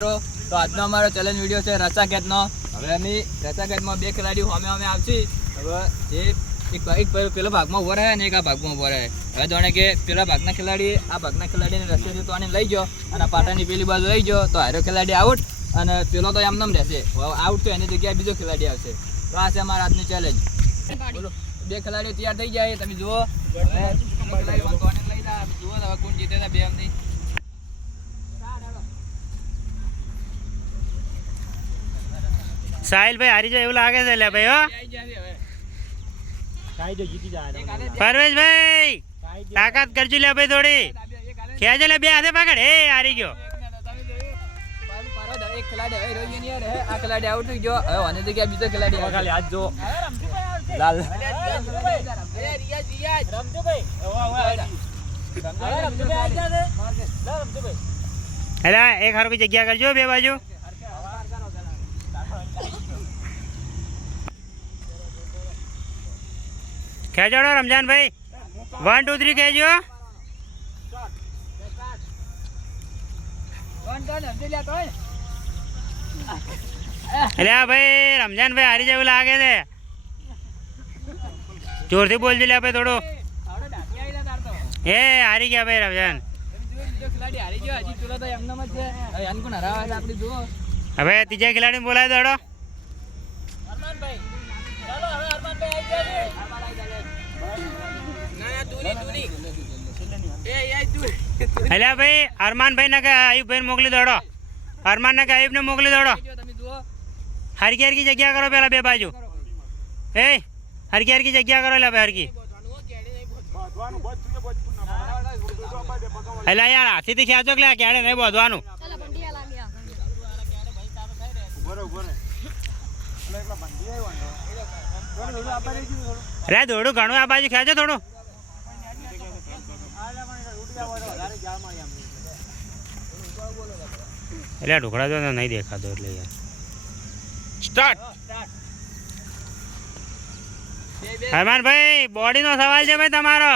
તો આજનો અમારો ચેલેન્જ વિડીયો છે રસા કેચનો. હવે અમે રસા કેચમાં બે ખેલાડીઓ અમે આવશે. હવે જે એક પેલો ભાગમાં ઉભો રહે અને એક આ ભાગમાં ઉભો રહે. હવે જાણે કે પેલા ભાગના ખેલાડી આ ભાગના ખેલાડીને રસ્તેથી તો આને લઈ ગયો અને પાટાની પેલી બાજુ લઈ ગયો તો હારો ખેલાડી આઉટ અને પેલો તો એમનેમ રહેશે. આઉટ તો એની જગ્યાએ બીજો ખેલાડી આવશે. તો આ છે અમારા આજની ચેલેન્જ. બોલો બે ખેલાડીઓ તૈયાર થઈ જાય તમે જુઓ. હવે લઈ જા જુઓ હવે કોણ જીતે છે બે એમની. સાહિલ ભાઈ હારી જાય એવું લાગે છે લે ભાઈ. હો પરવેશ ભાઈ તાકાત કરજો લે ભાઈ થોડી ખેંચો લે બે હાથે પકડ. હે હારી ગયો એક ખેલાડી હવે રોઈ ગયો ને આ ખેલાડી આઉટ થઈ ગયો. હવે આની જગ્યાએ બીજો ખેલાડી ખાલી હાથ જો લાલ અરે એક હારો की જગ્યા કરજો બે બાજુ. ખેંચાડો રમજાન ભાઈ 1 2 3 કહેજો. અરે ભાઈ રમજાન ભાઈ હારી જેવું લાગે છે. જોરથી બોલજો લે ભાઈ થોડું. એ હારી ગયા ભાઈ રમજાન. હવે ત્રીજા ખેલાડી બોલાય દોડો. અલ્યા ભાઈ અરમાન ભાઈ ને કે આયુબ ભાઈ મોકલી દોડો. અરમાન ને કે આયુબ ને મોકલી દોડો. હરકી હરકી જગ્યા કરો પેલા બે બાજુ. એ હરકી હરકી જગ્યા કરો લે ભાઈ હરકી. અલ્યા યાર હાથીથી ખેંચો કે ક્યારે નહીં બોધવાનું. અરે દોડું ઘણું આ બાજુ ખેંચો થોડું. એટલે ઢોકળા તો નહીં દેખાતો એટલે યાર. સ્ટાર્ટ. હરમાન ભાઈ બોડી નો સવાલ છે ભાઈ તમારો.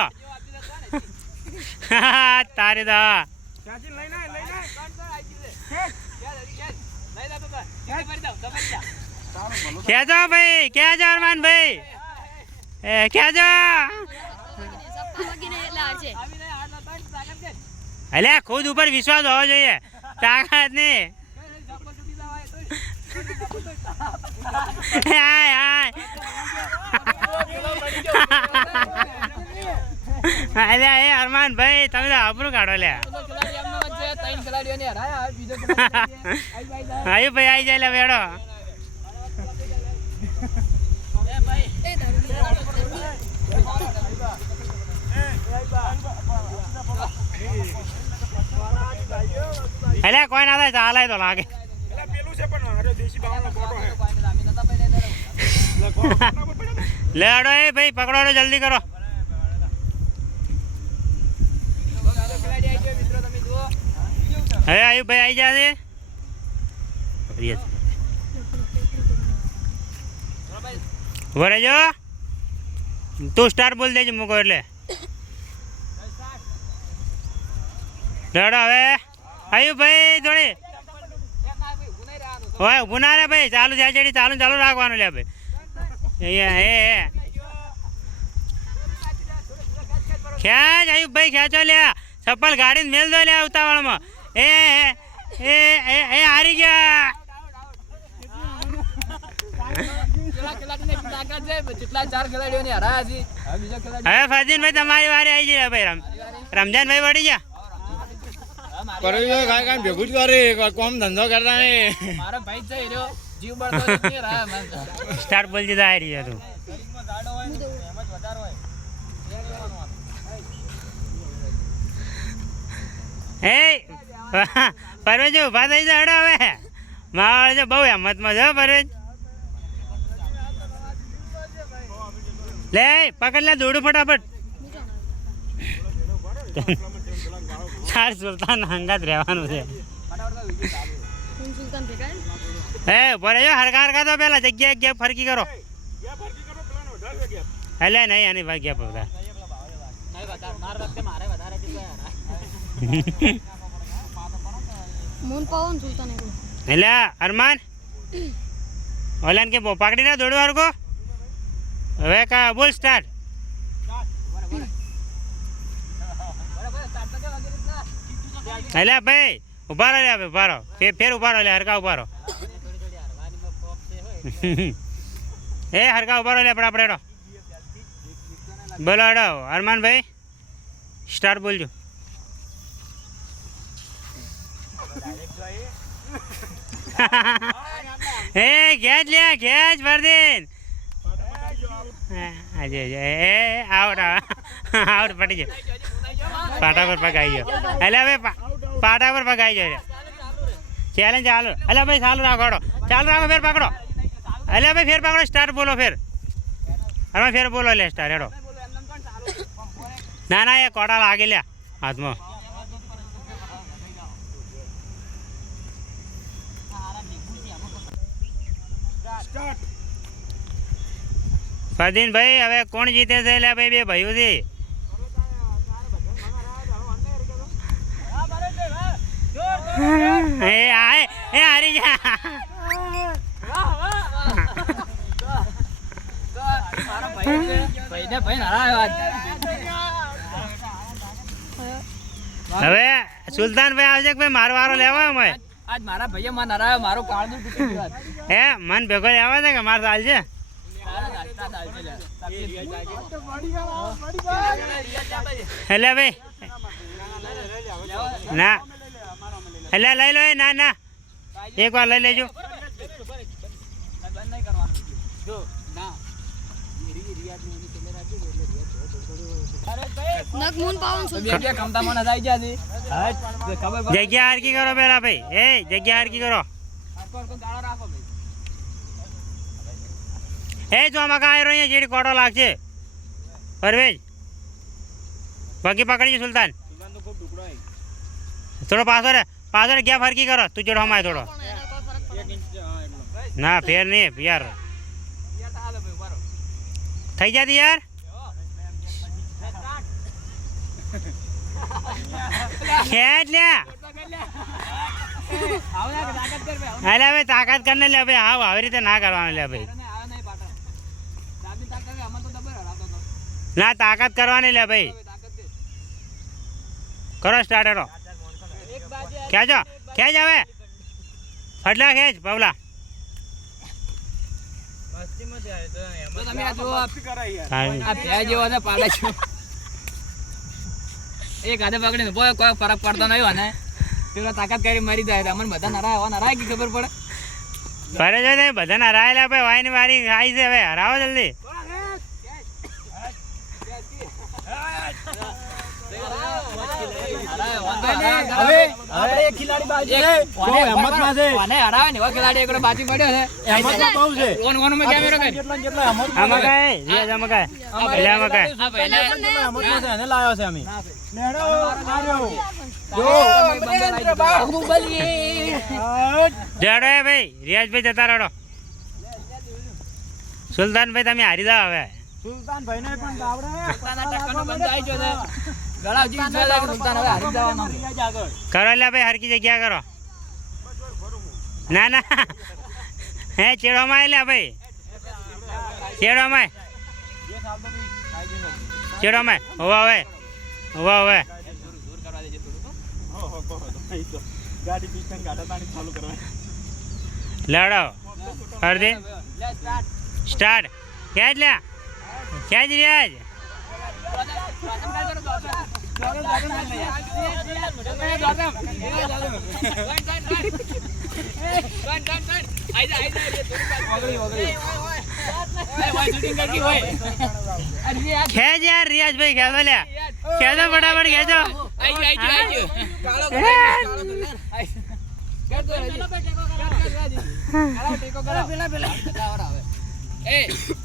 તારી દા ખેંચો ભાઈ ખેંચો હરમાન ભાઈ ખેંચો. અલ્યા ખુદ ઉપર વિશ્વાસ હોવો જોઈએ તાકાત નહીં. અલ્યા એ અરમાન ભાઈ તમે તો આબરૂ કાઢો લે. આયુ ભાઈ આવી જાય લે વેડો. અલ્યા કોઈ ના થાય ચાલે તો લાગે. લેડો એ ભાઈ પકડો જલ્દી કરો. હવે આયુ ભાઈ આવી જશે. વરેજો તું સ્ટાર બોલ દેજો મૂકો એટલે. લેડો હવે આયુ ભાઈ થોડી હોય ઊભું ના રે ભાઈ. ચાલુ થાય ચડી ચાલુ રાખવાનું લે ભાઈ. ખેંચ આયુ ભાઈ ખેંચો લે. ચપ્પલ ગાડીને મેલ દો લે ઉતાવળમાં. એ હારી ગયા. હવે ફરજીનભાઈ તમારી વારે આવી જાય ભાઈ. રમજાનભાઈ વળી ગયા. ભેગું જ કરે કોમ ધંધો કરતા મારો ભાઈ છે જીવ બળતો સ્ટાર બોલ દીધા આવી રહ્યા તું. એ પરવેજ ઉભા થઈ જાય હવે. મારે છે બહુ હિંમતમાં છે પરવેજ. લે પકડ લે દોડું ફટાફટ. ચાર સુલતાન હંગાત રહેવાનું છે. એ ભરે હરકા હરકા તો પેલા જગ્યા જગ્યા ફરકી કરો. એટલે નહીં આની ભાગ્યા બધા મૂન પાવન સુલતાન એકલો એટલે અરમાન ઓલાન કે પકડી ના દોડવા હરકો હવે કા બોલ સ્ટાર્ટ એટલે ભાઈ ઉભા રહો લે ઉભા રહો ફેર ઉભા રહો લે હરકા ઉભા રહો એ હરકા ઉભા રહો લે આપણે હેડો બોલો હેડો અરમાન ભાઈ સ્ટાર્ટ બોલજો એ ખેંચ લે ખેંચ ફરદીન આજે એ આઉટ આઉટ પડી ગયો પાટા પર પગ આવી ગયો એટલે હવે પાટા પર પગ આવી ગયો ચેલેન્જ ચાલુ એટલે ભાઈ ચાલુ રાખો ચાલુ રાખો ફેર પકડો એટલે ભાઈ ફેર પકડો સ્ટાર્ટ બોલો ફેર અરે ફેર બોલો લે સ્ટાર હેડો ના ના એ કોટા લાગી લ્યા હાથમાં ફરદીન ભાઈ હવે કોણ જીતે છે એટલે ભાઈ બે ભાઈઓ છે એ હારી જા હવે સુલતાનભાઈ આવશે કે ભાઈ મારો વારો લેવા અમે આજ મારા ભાઈએ માં નરાયો મારો કાળદું તૂટી ગયું હે મન ભેગો લેવા છે કે મારો ચાલ છે એટલે ભાઈ ના એટલે લઈ લો ના ના એક વાર લઈ લેજો નક મૂન પાવન સુલતાન જગ્યા હરકી કરો પેલા ભાઈ એ જગ્યા હરકી કરો એ જો આમાં કાંઈ અહીંયા જેડી કોટો લાગશે પરવેજ બાકી પકડીજો સુલતાન થોડો પાછળ ગેપ હરકી કરો તું જોડો હમાય થોડો ના ફેર નહીં યાર થઈ જતી યાર ખેંચ લે અરે ભાઈ તાકાત કરને લે ભાઈ હાવ આવી રીતે ના કરવાનું લે ભાઈ ના તાકાત કરવાની લે ભાઈ કરો સ્ટાર્ટ કરો ખેંચો ખેંચ હવે ફટલા ખેંચ પવલા એક હાથે પકડીને કોઈ ફરક પડતો નહીં અને પેલો તાકાત કરી મારી જાય અમને બધા નરાય કે ખબર પડે ફરે જો ને બધા હરાયેલા ભાઈ વાયની વારી આવી છે હવે હરાવો જલ્દી બાજી પડ્યો છે આમાં કાંઈ રિયાજ આમાં કાંઈ એટલે આમાં કાંઈ જડો ભાઈ રિયાજભાઈ જતા રડો સુલતાનભાઈ તમે હારી જાઓ હવે કરો લે ભાઈ હરકી જગ્યા કરો ના ના હે ચેડોમાં લે ભાઈ ચેડોમાં હોવા હવે લડો કર દે સ્ટાર્ટ ખેંચ લે ખેંચ રિયાજ ખેંચ યાર રિયાજ ભાઈ ખેંચો લે ખેંચો ફટાફટ ખેંચો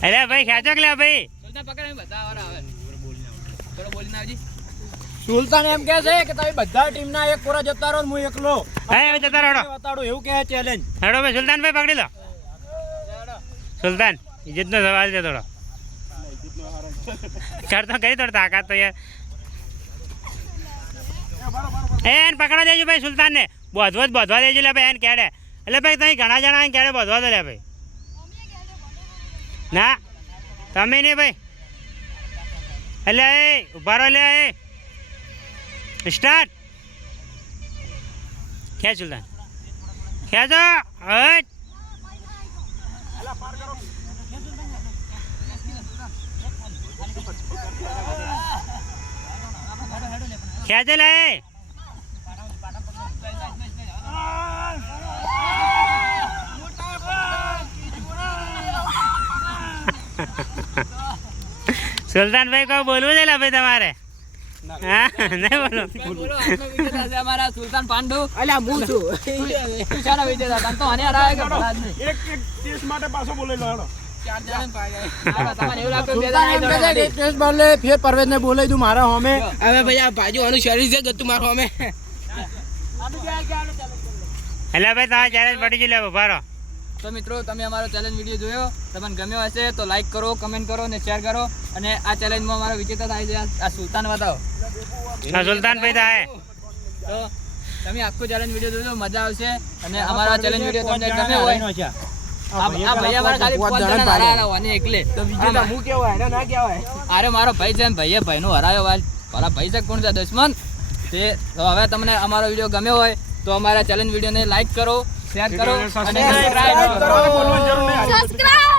અરે ભાઈ ખેંચો કે લે ભાઈ સુલતાન એમ કહે છે કે તમે બધા ટીમના એક કોરા જતા રહો હું એકલો હવે જતા રહો બતાડો એવું કહે ચેલેન્જ હેડો ભાઈ સુલતાનભાઈ પકડી લો સુલતાન ઇજ્જતનો સવાલ છે થોડો કરતો કરી થોડો તાકાત તો યાર એને પકડવા દેજો ભાઈ સુલતાનને બોધવા દેજો લે ભાઈ એને કેડે એટલે ભાઈ તમે ઘણા જણા એને કેડે બોધવા દો લે ભાઈ ના તમે નહીં ભાઈ એટલે એ ઉભા રહો લે એ સ્ટાર્ટ ખેંચ સુલતાન ખેંચો હટ ખેંચે લે સુલતાનભાઈ કોઈ બોલવું છે ભાઈ તમારે હા નહીં બોલો બોલો, આજનો વિજેતા છે અમારા સુલતાન પાંડુ. અલ્યા હું છું તું શાના વિજેતા? તને તો આને હરાવે કે ભલા જ નહીં. એક ટેસ્ટ માટે પાછો બોલેલો હેડો ચાર જણાને પાડ્યા. હા, તમારે એવું લાગતું બે જણા આવી જણા એક ટેસ્ટ બાર લે ફેર પરવેઝને બોલાવી દઉં મારા હોમે હવે ભાઈ આ ભાજુવાનું શરીર છે ગતું મારો અમે એટલે ભાઈ તમારે ચેલેન્જ પડી ગયું લે ઉભા રહો તો મિત્રો તમે અમારો ચેલેન્જ વિડીયો જોયો, તમને ગમ્યો હશે તો લાઈક કરો, કમેન્ટ કરો અને શેર કરો. અને આ ચેલેન્જમાં અમારો વિજેતા થાય છે આ સુલતાન બતાવો. હા સુલતાનભાઈ થાય તો તમે આખો ચેલેન્જ વિડીયો જોજો, મજા આવશે. અને અમારો ચેલેન્જ વિડીયો તમને ગમ્યો હોય આ ભાઈ અમારા ખાલી 5 જણા હરાયા અને એકલે તો વિજેતા હું કેવાય ને ના કેવાય અરે મારો ભાઈ છે ને ભાઈએ ભાઈનો હરાયો વાલ મારા ભાઈ છે કોણ છે દુશ્મન તે. તો હવે તમને અમારો વિડીયો ગમ્યો હોય તો અમારા ચેલેન્જ વિડીયોને લાઈક કરો, શેર કરો અને સબસ્ક્રાઇબ કરો. બોલવાની જરૂર નહીં સબસ્ક્રાઇબ